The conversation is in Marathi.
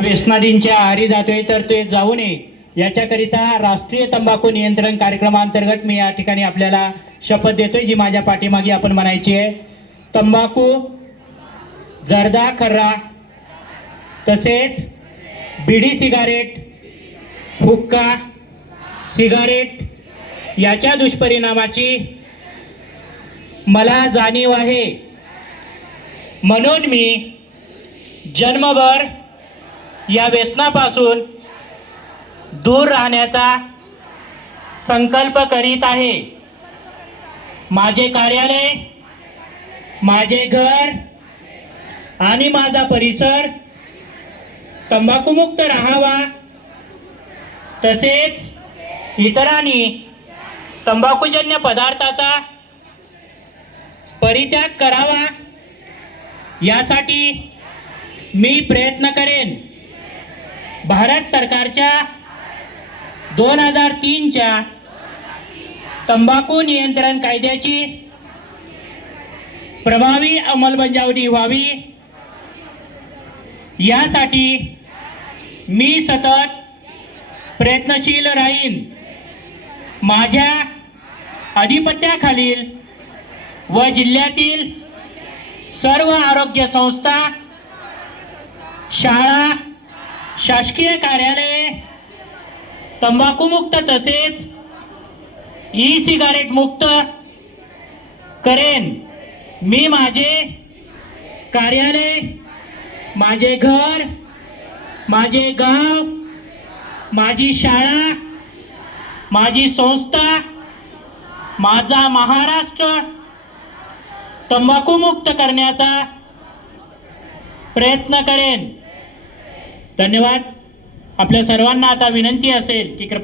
व्यसनाधींच्या आहारी जातोय तर ते जाऊ नये याच्याकरिता राष्ट्रीय तंबाखू नियंत्रण कार्यक्रमांतर्गत मी या ठिकाणी आपल्याला शपथ देतोय, जी माझ्या पाठीमागे आपण म्हणायची आहे. तंबाखू, जर्दा, खर्रा तसेच बिडी, सिगारेट, हुक्का, सिगारेट याच्या दुष्परिणामाची मला जाणीव आहे. म्हणून मी जन्मभर या व्यसनापासून दूर राहण्याचा संकल्प करीत आहे. माझे कार्यालय, माझे घर आणि माझा परिसर तंबाखूमुक्त राहावा, तसेच इतरांनी तंबाखूजन्य पदार्थाचा परित्याग करावा यासाठी मी प्रयत्न करेन. भारत सरकारच्या 2003च्या तंबाखू नियंत्रण कायद्याची प्रभावी अंमलबजावणी व्हावी यासाठी मी सतत प्रयत्नशील राहीन. माझ्या अधिपत्याखालील व जिल्ह्यातील सर्व आरोग्य संस्था, शाळा, शासकीय कार्यालये तंबाखूमुक्त तसेच ई सिगारेट मुक्त करेन. मी माझे कार्यालय, माझे घर, माझे गाव, माझी शाळा, माझी संस्था, माझा महाराष्ट्र तंबाखूमुक्त करण्याचा प्रयत्न करेन. धन्यवाद. आपल्या सर्वांना आता विनंती असेल की कृपया